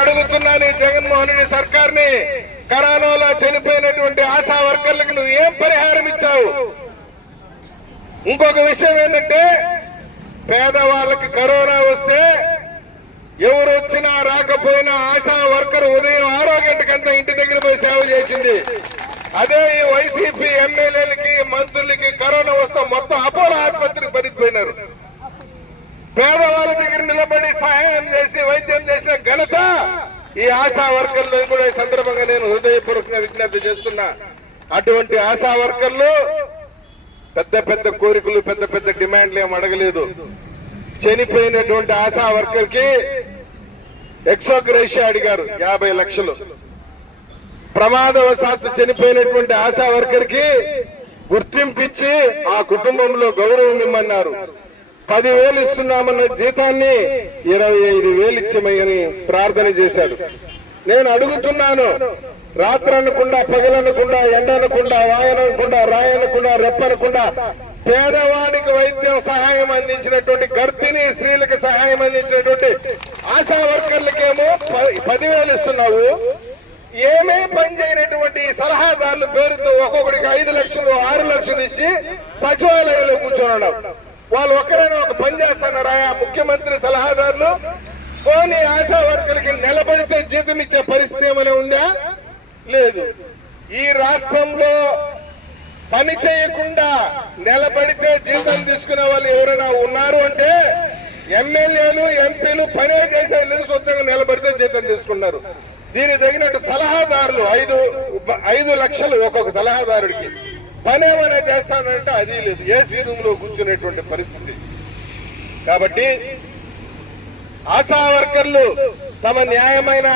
అడుగుతున్నాను ఈ జగన్మోహన్ రెడ్డి సర్కార్ని, కరోనాలో చనిపోయినటువంటి ఆశా వర్కర్లకు నువ్వు ఏం పరిహారం ఇచ్చావు? ఇంకొక విషయం ఏంటంటే, పేదవాళ్ళకి కరోనా వస్తే ఎవరు వచ్చినా రాకపోయినా ఆశా వర్కర్ ఉదయం 6 గంటకంతా ఇంటి దగ్గర పోయి సేవ చేసింది. అదే ఈ వైసీపీ ఎమ్మెల్యేలకి మంత్రులకి కరోనా వస్తే మొత్తం అపోలో ఆసుపత్రికి పరిగిపోయినారు. పేదవాళ్ళ దగ్గర నిలబడి సహాయం చేసి వైద్యం చేసిన ఘనత ఈ ఆశా వర్కర్లు కూడా ఈ సందర్భంగా నేను హృదయపూర్వకంగా విజ్ఞప్తి చేస్తున్నా. అటువంటి ఆశా వర్కర్లు పెద్ద పెద్ద కోరికలు, పెద్ద పెద్ద డిమాండ్లు ఏం అడగలేదు. చనిపోయినటువంటి ఆశా వర్కర్ కి ఎక్సోగ్రేషియా అడిగారు 50 లక్షలు. ప్రమాదవశాత్తు చనిపోయినటువంటి ఆశా వర్కర్ కి గుర్తింపు ఇచ్చి ఆ కుటుంబంలో గౌరవం ఇమ్మన్నారు. 10,000 ఇస్తున్నామన్న జీతాన్ని 25,000 ఇచ్చమని ప్రార్థన చేశాడు. నేను అడుగుతున్నాను, రాత్రనకుండా, పగలనకుండా, ఎండనకుండా, వాయనకుండా, రాయనకుండా, రెప్పనకుండా పేదవాడికి వైద్యం సహాయం అందించినటువంటి, గర్భిణీ స్త్రీలకు సహాయం అందించినటువంటి ఆశా వర్కర్లకేమో 10,000 ఇస్తున్నావు. ఏమే పని చేయనటువంటి సలహాదారుల పేరుతో ఒక్కొక్కడికి 5 లక్షలు 6 లక్షలు ఇచ్చి సచివాలయంలో కూర్చోనడం. వాళ్ళు ఒక్కరైనా ఒక పని చేస్తున్నారా? ముఖ్యమంత్రి సలహాదారులు పోనీ ఆశా వర్కర్లకి నిలబడితే జీతం ఇచ్చే పరిస్థితి ఏమైనా ఉందా? లేదు. ఈ రాష్ట్రంలో పని చేయకుండా నిలబడితే జీతం తీసుకునే వాళ్ళు ఎవరైనా ఉన్నారు అంటే ఎమ్మెల్యేలు, ఎంపీలు పనే చేసేది సొంతంగా నిలబడితే జీతం తీసుకున్నారు. దీనికి తగినట్టు సలహాదారులు 5 లక్షలు ఒక్కొక్క సలహాదారుడికి. పనేమైనా చేస్తానంటే అది లేదు. ఏసీ రూమ్ లో కూర్చునేటువంటి పరిస్థితి. కాబట్టి ఆశా వర్కర్లు తమ న్యాయమైన